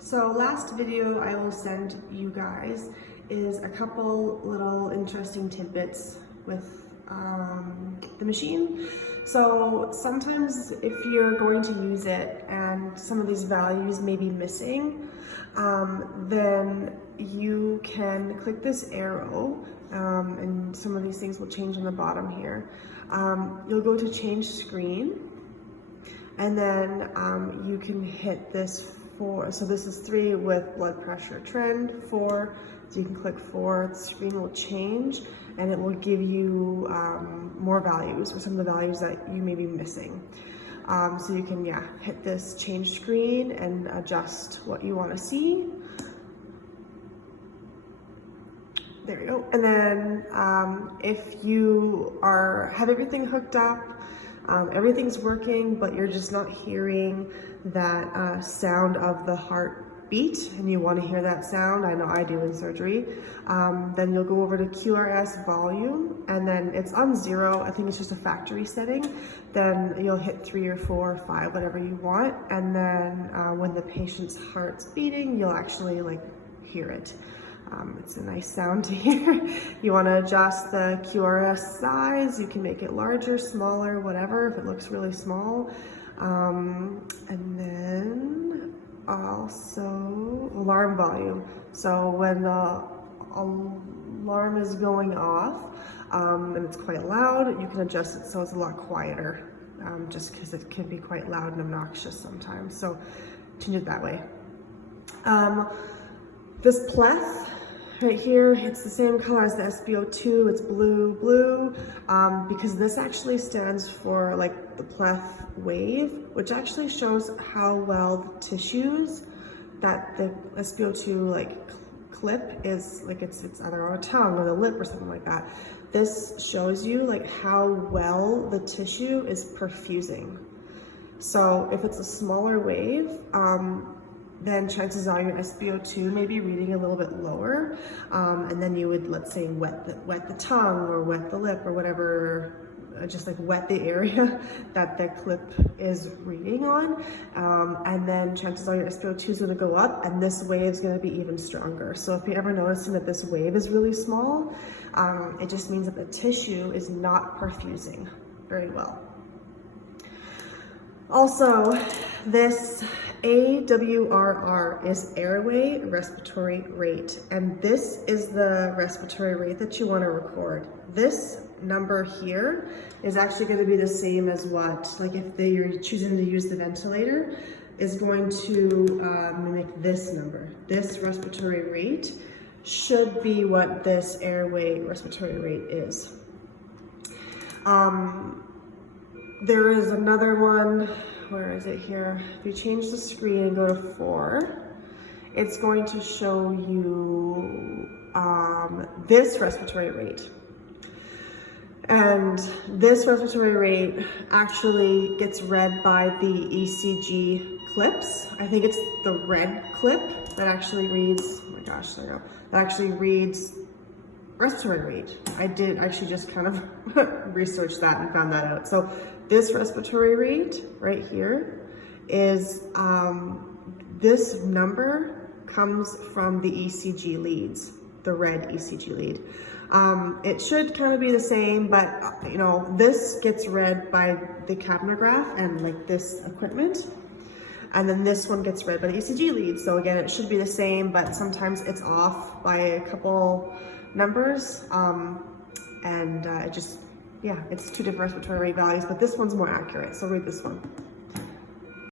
So last video I will send you guys is a couple little interesting tidbits with the machine. So sometimes if you're going to use it and some of these values may be missing, then you can click this arrow and some of these things will change on the bottom here. You'll go to change screen, and then you can hit this 4. So this is 3 with blood pressure trend, 4. So you can click 4, the screen will change and it will give you more values or some of the values that you may be missing. So you can, hit this change screen and adjust what you want to see. There you go. And then if you have everything hooked up, everything's working, but you're just not hearing that sound of the heartbeat, and you want to hear that sound, I know I do in surgery, then you'll go over to QRS volume, and then it's on 0. I think it's just a factory setting. Then you'll hit 3 or 4 or 5, whatever you want, and then when the patient's heart's beating, you'll actually hear it. It's a nice sound to hear. You want to adjust the QRS size. You can make it larger, smaller, whatever, if it looks really small. And then also alarm volume. So when the alarm is going off and it's quite loud, you can adjust it so it's a lot quieter, just because it can be quite loud and obnoxious sometimes. So change it that way. This pleth right here, it's the same color as the SpO2, it's blue, because this actually stands for the pleth wave, which actually shows how well the tissues that the SpO2 clip is, it's either on a tongue or the lip or something like that. This shows you how well the tissue is perfusing. So if it's a smaller wave, then chances are your SpO2 may be reading a little bit lower, and then you would, let's say, wet the tongue or wet the lip or whatever, just wet the area that the clip is reading on, and then chances are your SpO2 is going to go up, and this wave is going to be even stronger. So if you're ever noticing that this wave is really small, it just means that the tissue is not perfusing very well. Also, this AWRR is airway respiratory rate, and this is the respiratory rate that you want to record. This number here is actually going to be the same as what, if you're choosing to use the ventilator, is going to mimic this number. This respiratory rate should be what this airway respiratory rate is. There is another one, where is it here? If you change the screen and go to 4, it's going to show you this respiratory rate. And this respiratory rate actually gets read by the ECG clips. I think it's the red clip that actually reads, oh my gosh, there you go, that actually reads respiratory rate. I did actually just kind of research that and found that out. So this respiratory rate right here is, this number comes from the ECG leads, the red ECG lead. It should kind of be the same, but this gets read by the capnograph and this equipment. And then this one gets read by the ECG lead. So again, it should be the same, but sometimes it's off by a couple numbers, and it just, it's 2 different respiratory rate values, but this one's more accurate. So read this one.